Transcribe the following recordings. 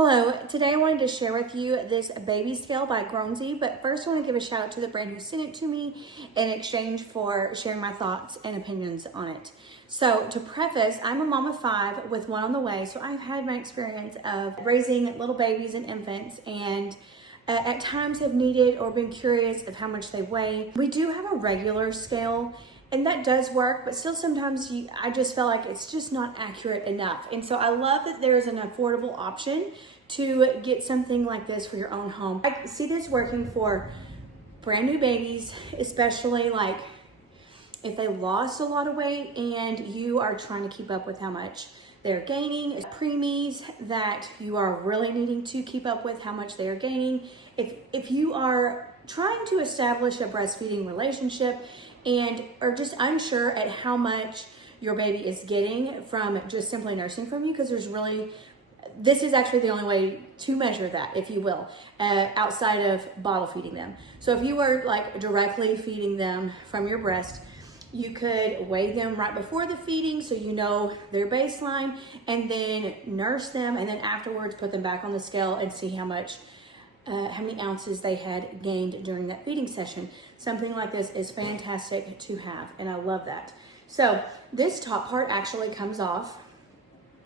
Hello, today I wanted to share with you this baby scale by Grownsy, but first I want to give a shout out to the brand who sent it to me in exchange for sharing my thoughts and opinions on it. So to preface, I'm a mom of 5 with one on the way, so I've had my experience of raising little babies and infants and at times have needed or been curious of how much they weigh. We do have a regular scale and that does work, but still sometimes I just feel like it's just not accurate enough. And so I love that there's an affordable option to get something like this for your own home. I see this working for brand new babies, especially like if they lost a lot of weight and you are trying to keep up with how much they're gaining. Preemies that you are really needing to keep up with how much they are gaining. If you are trying to establish a breastfeeding relationship and are just unsure at how much your baby is getting from just simply nursing from you, because this is actually the only way to measure that, if you will, outside of bottle feeding them. So if you were like directly feeding them from your breast, you could weigh them right before the feeding so you know their baseline, and then nurse them, and then afterwards put them back on the scale and see how many ounces they had gained during that feeding session. Something like this is fantastic to have, and I love that. So this top part actually comes off,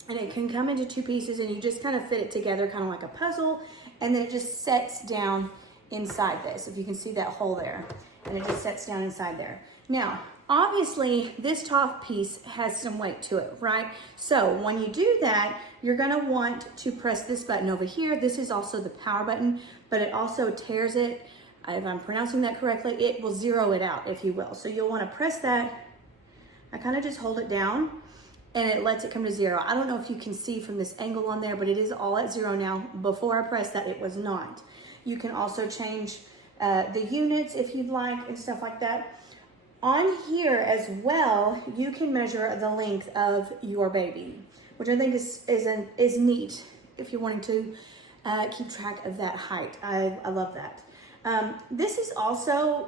and it can come into 2 pieces, and you just kind of fit it together kind of like a puzzle, and then it just sets down inside this. If you can see that hole there, and it just sets down inside there. Now, obviously, this top piece has some weight to it, right? So when you do that, you're gonna want to press this button over here. This is also the power button, but it also tears it. If I'm pronouncing that correctly, it will zero it out, if you will. So you'll wanna press that. I kind of just hold it down and it lets it come to 0. I don't know if you can see from this angle on there, but it is all at 0 now. Before I pressed that, it was not. You can also change the units if you'd like and stuff like that. On here as well, you can measure the length of your baby, which I think is neat if you're wanting to keep track of that height. I love that. This is also,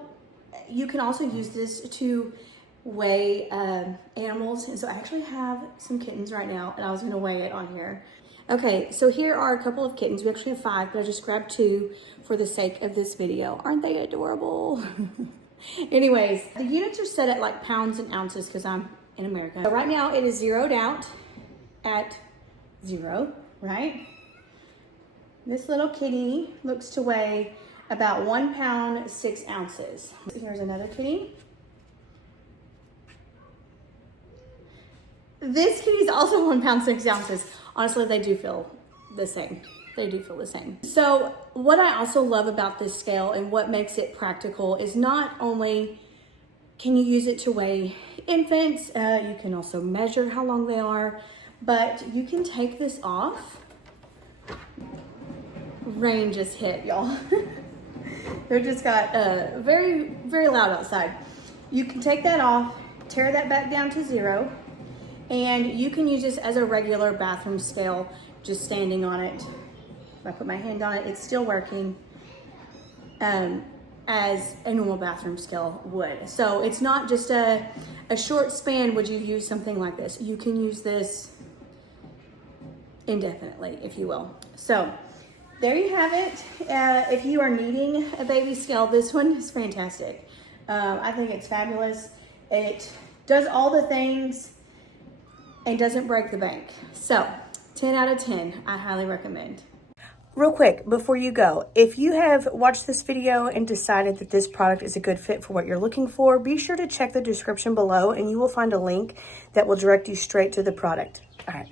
you can also use this to weigh animals. And so I actually have some kittens right now, and I was gonna weigh it on here. Okay, so here are a couple of kittens. We actually have 5, but I just grabbed 2 for the sake of this video. Aren't they adorable? Anyways, the units are set at like pounds and ounces because I'm in America. So right now it is zeroed out at 0, right? This little kitty looks to weigh about 1 pound, 6 ounces. Here's another kitty. This kitty is also 1 pound, 6 ounces. Honestly, they do feel the same. They do feel the same. So what I also love about this scale and what makes it practical is not only can you use it to weigh infants, you can also measure how long they are, but you can take this off. Rain just hit, y'all. They just got very, very loud outside. You can take that off, tear that back down to 0, and you can use this as a regular bathroom scale, just standing on it. If I put my hand on it, it's still working as a normal bathroom scale would. So it's not just a short span would you use something like this. You can use this indefinitely, if you will. So there you have it. If you are needing a baby scale, this one is fantastic. I think it's fabulous. It does all the things and doesn't break the bank. So 10 out of 10, I highly recommend. Real quick, before you go, if you have watched this video and decided that this product is a good fit for what you're looking for, be sure to check the description below and you will find a link that will direct you straight to the product. All right.